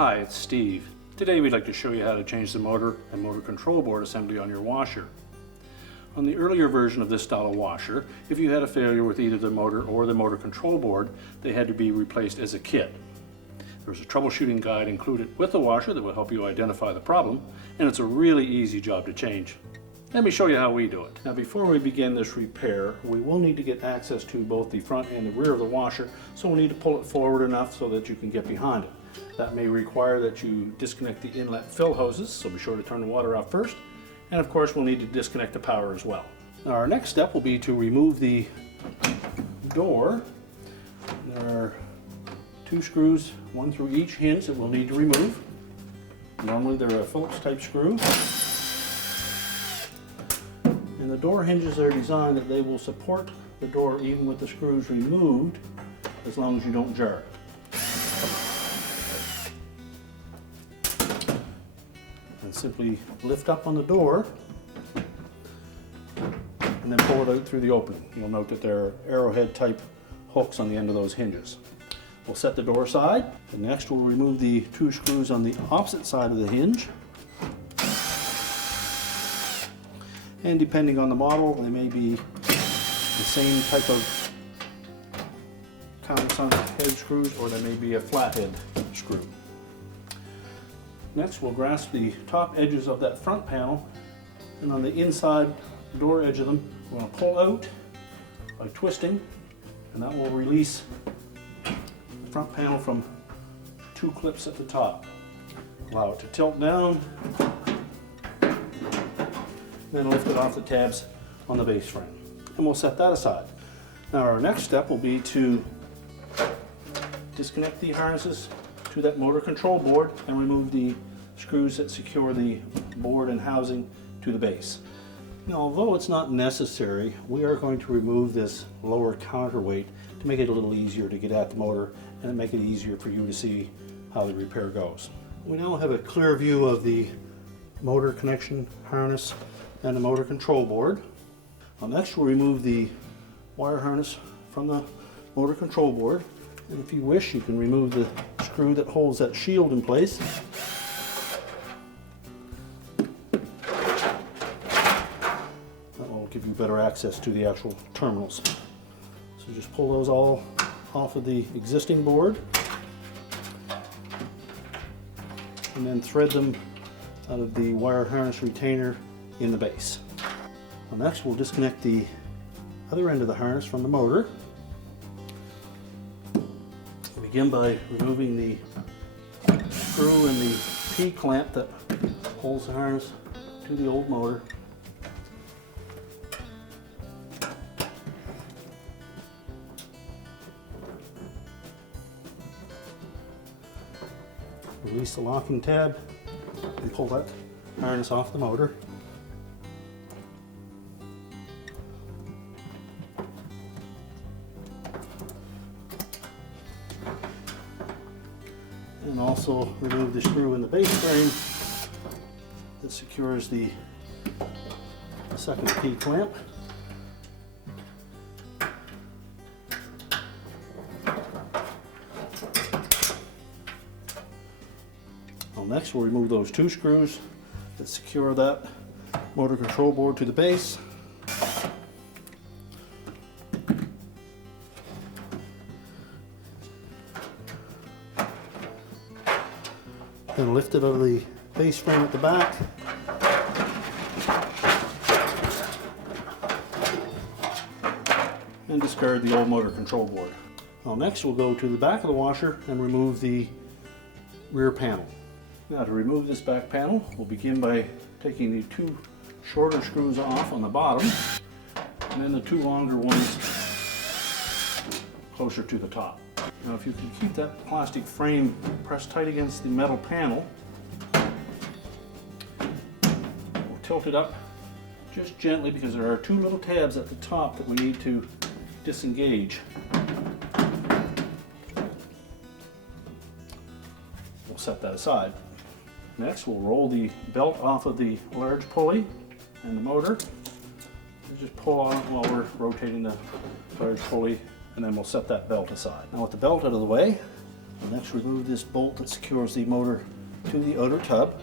Hi, it's Steve. Today we'd like to show you how to change the motor and motor control board assembly on your washer. On the earlier version of this style of washer, if you had a failure with either the motor or the motor control board, they had to be replaced as a kit. There's a troubleshooting guide included with the washer that will help you identify the problem, and it's a really easy job to change. Let me show you how we do it. Now before we begin this repair, we will need to get access to both the front and the rear of the washer, so we'll need to pull it forward enough so that you can get behind it. That may require that you disconnect the inlet fill hoses, so be sure to turn the water off first. And of course we'll need to disconnect the power as well. Now our next step will be to remove the door. There are 2 screws, one through each hinge that we'll need to remove. Normally they're a Phillips type screw. And the door hinges are designed that they will support the door even with the screws removed, as long as you don't jar it. And simply lift up on the door and then pull it out through the opening. You'll note that there are arrowhead type hooks on the end of those hinges. We'll set the door aside, and next we'll remove the 2 screws on the opposite side of the hinge. And depending on the model, they may be the same type of countersunk head screws, or they may be a flathead screw. Next we'll grasp the top edges of that front panel, and on the inside door edge of them we're going to pull out by twisting, and that will release the front panel from 2 clips at the top. Allow it to tilt down, then lift it off the tabs on the base frame. And we'll set that aside. Now our next step will be to disconnect the harnesses to that motor control board and remove the screws that secure the board and housing to the base. Now, although it's not necessary, we are going to remove this lower counterweight to make it a little easier to get at the motor and make it easier for you to see how the repair goes. We now have a clear view of the motor connection harness and the motor control board. Next we'll remove the wire harness from the motor control board. And if you wish, you can remove the screw that holds that shield in place. That will give you better access to the actual terminals. So just pull those all off of the existing board and then thread them out of the wire harness retainer in the base. Next we'll disconnect the other end of the harness from the motor. Begin by removing the screw and the P-clamp that holds the harness to the old motor. Release the locking tab and pull that harness off the motor. And also remove the screw in the base frame that secures the second P-clamp. Next we'll remove those 2 screws that secure that motor control board to the base. Then lift it out of the base frame at the back. And discard the old motor control board. Next we'll go to the back of the washer and remove the rear panel. Now to remove this back panel, we'll begin by taking the 2 shorter screws off on the bottom, and then the 2 longer ones closer to the top. Now if you can keep that plastic frame pressed tight against the metal panel, we'll tilt it up just gently because there are 2 little tabs at the top that we need to disengage. We'll set that aside. Next we'll roll the belt off of the large pulley and the motor. Just pull on it while we're rotating the large pulley, and then we'll set that belt aside. Now with the belt out of the way, We'll next remove this bolt that secures the motor to the outer tub.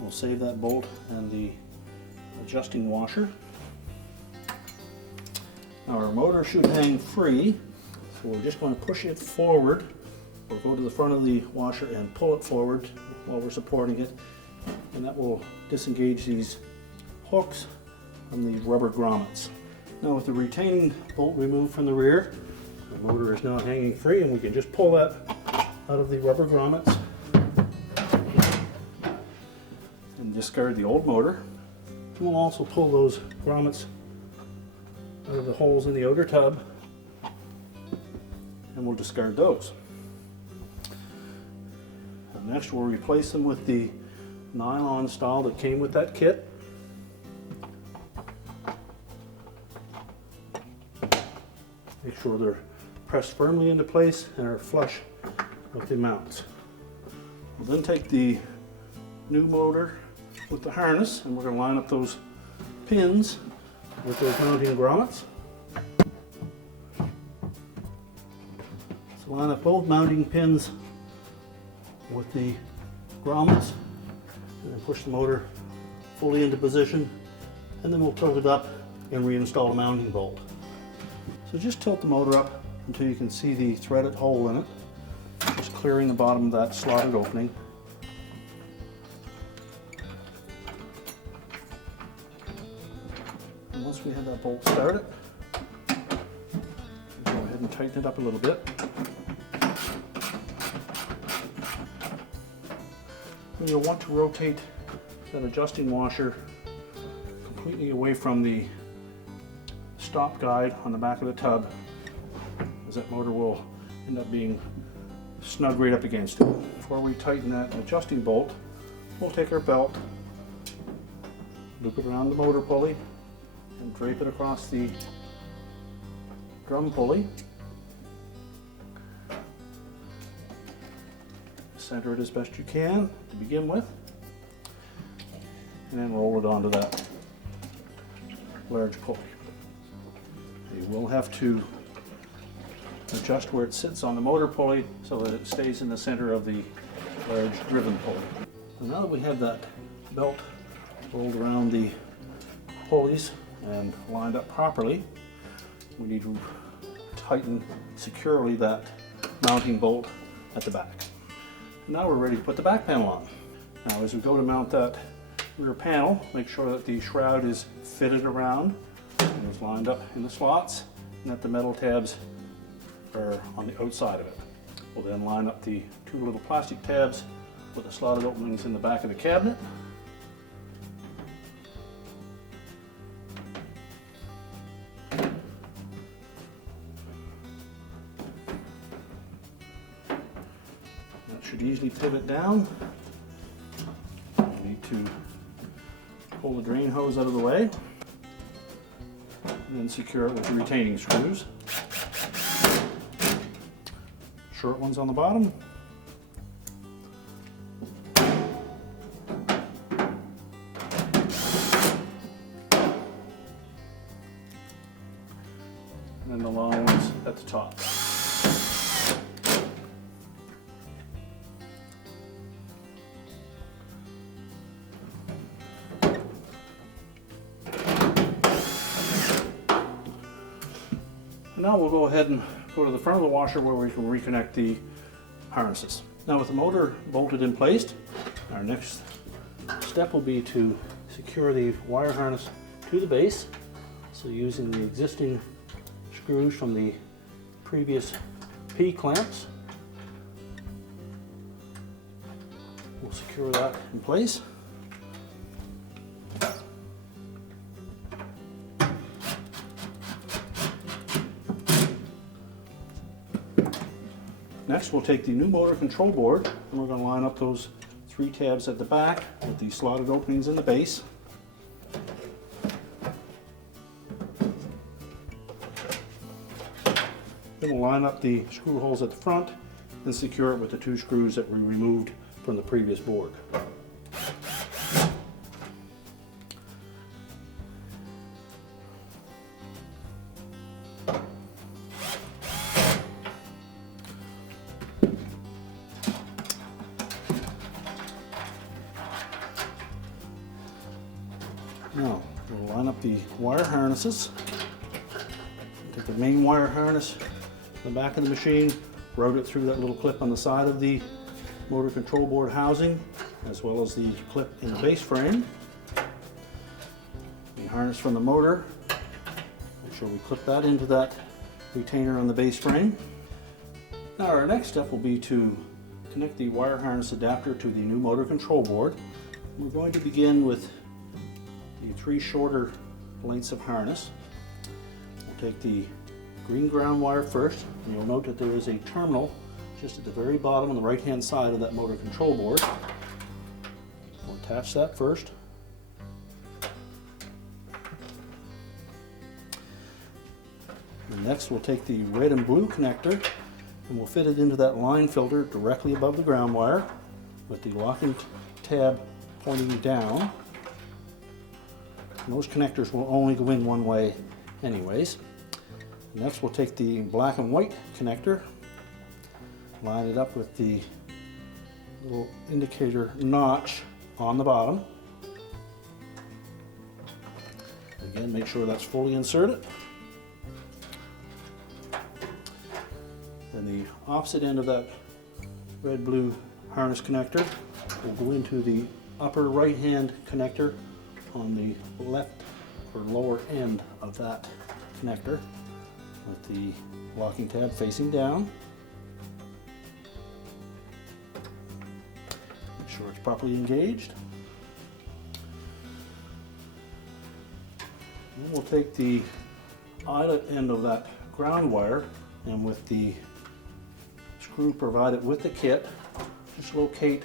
We'll save that bolt and the adjusting washer. Now our motor should hang free, so we're just going to push it forward, or go to the front of the washer and pull it forward while we're supporting it, and that will disengage these hooks from the rubber grommets. Now with the retaining bolt removed from the rear, the motor is now hanging free, and we can just pull that out of the rubber grommets and discard the old motor. And we'll also pull those grommets out of the holes in the outer tub, and we'll discard those. And next we'll replace them with the nylon style that came with that kit. Make sure they're pressed firmly into place and are flush with the mounts. We'll then take the new motor with the harness, and we're going to line up those pins with those mounting grommets. So line up both mounting pins with the grommets, and then push the motor fully into position, and then we'll tilt it up and reinstall a mounting bolt. So just tilt the motor up until you can see the threaded hole in it, just clearing the bottom of that slotted opening. And once we have that bolt started, go ahead and tighten it up a little bit. And you'll want to rotate that adjusting washer completely away from the stop guide on the back of the tub, as that motor will end up being snug right up against it. Before we tighten that adjusting bolt, we'll take our belt, loop it around the motor pulley, and drape it across the drum pulley. Center it as best you can to begin with, and then roll it onto that large pulley. You will have to adjust where it sits on the motor pulley so that it stays in the center of the large driven pulley. And now that we have that belt rolled around the pulleys and lined up properly, we need to tighten securely that mounting bolt at the back. Now we're ready to put the back panel on. Now as we go to mount that rear panel, make sure that the shroud is fitted around and is lined up in the slots, and that the metal tabs are on the outside of it. We'll then line up the two little plastic tabs with the slotted openings in the back of the cabinet. Should easily pivot down. You need to pull the drain hose out of the way and then secure it with the retaining screws. Short ones on the bottom. And then the long ones at the top. Now we'll go ahead and go to the front of the washer where we can reconnect the harnesses. Now with the motor bolted in place, our next step will be to secure the wire harness to the base. So using the existing screws from the previous P-clamps, we'll secure that in place. Next, we'll take the new motor control board, and we're going to line up those three tabs at the back with the slotted openings in the base. Then we'll line up the screw holes at the front and secure it with the two screws that we removed from the previous board. Now, we'll line up the wire harnesses. Take the main wire harness in the back of the machine, route it through that little clip on the side of the motor control board housing, as well as the clip in the base frame. The harness from the motor, make sure we clip that into that retainer on the base frame. Now our next step will be to connect the wire harness adapter to the new motor control board. We're going to begin with the 3 shorter lengths of harness. We'll take the green ground wire first, and you'll note that there is a terminal just at the very bottom on the right hand side of that motor control board. We'll attach that first. And next we'll take the red and blue connector and we'll fit it into that line filter directly above the ground wire with the locking tab pointing down. And those connectors will only go in one way anyways. Next we'll take the black and white connector, line it up with the little indicator notch on the bottom. Again, make sure that's fully inserted. And the opposite end of that red-blue harness connector will go into the upper right-hand connector on the left or lower end of that connector with the locking tab facing down. Make sure it's properly engaged. And we'll take the eyelet end of that ground wire and with the screw provided with the kit, just locate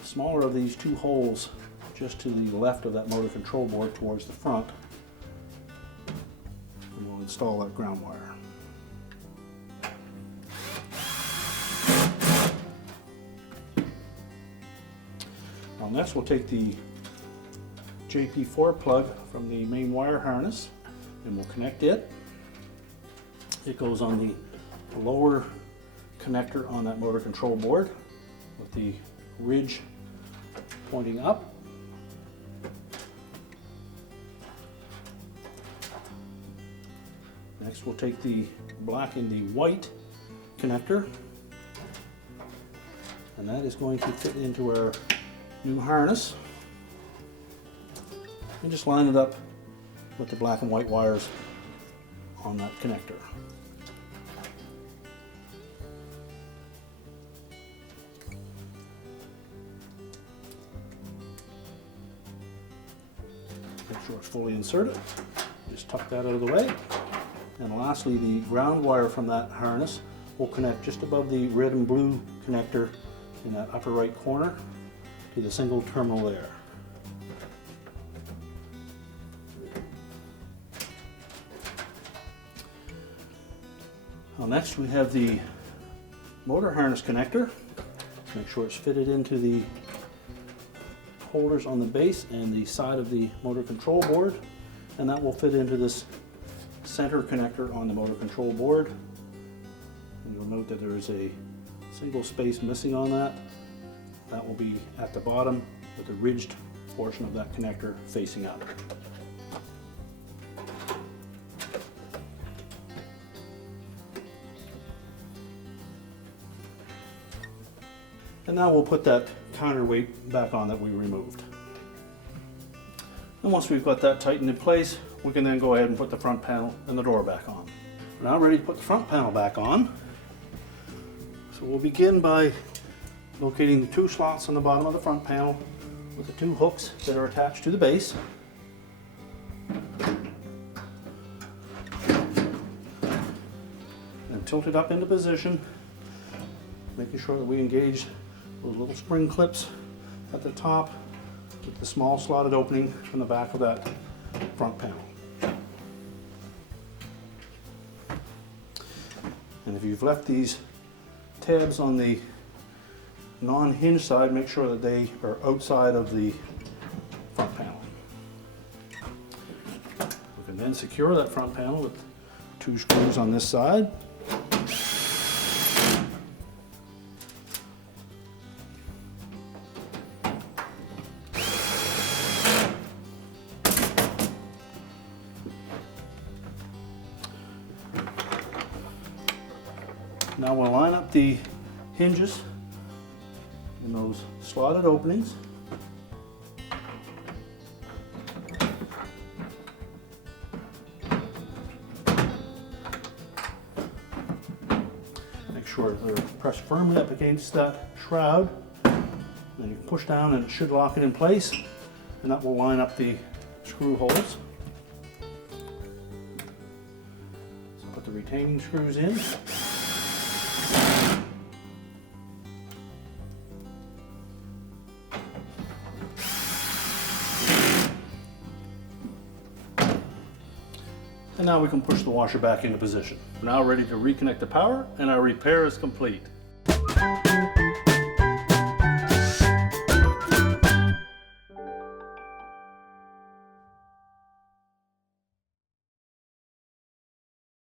the smaller of these 2 holes just to the left of that motor control board towards the front, and we'll install that ground wire. Now next we'll take the JP4 plug from the main wire harness and we'll connect it. It goes on the lower connector on that motor control board with the ridge pointing up. Next we'll take the black and the white connector, and that is going to fit into our new harness, and just line it up with the black and white wires on that connector. Make sure it's fully inserted. Just tuck that out of the way. And lastly, the ground wire from that harness will connect just above the red and blue connector in that upper right corner to the single terminal there. Well, next we have the motor harness connector. Make sure it's fitted into the holders on the base and the side of the motor control board, and that will fit into this center connector on the motor control board. And you'll note that there is a single space missing on that. That will be at the bottom with the ridged portion of that connector facing up. And now we'll put that counterweight back on that we removed. And once we've got that tightened in place, we can then go ahead and put the front panel and the door back on. We're now ready to put the front panel back on. So we'll begin by locating the 2 slots on the bottom of the front panel with the 2 hooks that are attached to the base. And tilt it up into position, making sure that we engage those little spring clips at the top with the small slotted opening from the back of that front panel. And if you've left these tabs on the non-hinge side, make sure that they are outside of the front panel. We can then secure that front panel with 2 screws on this side. Now we'll line up the hinges in those slotted openings. Make sure they're pressed firmly up against that shroud. Then you push down and it should lock it in place, and that will line up the screw holes. So put the retaining screws in. And now we can push the washer back into position. We're now ready to reconnect the power, and our repair is complete.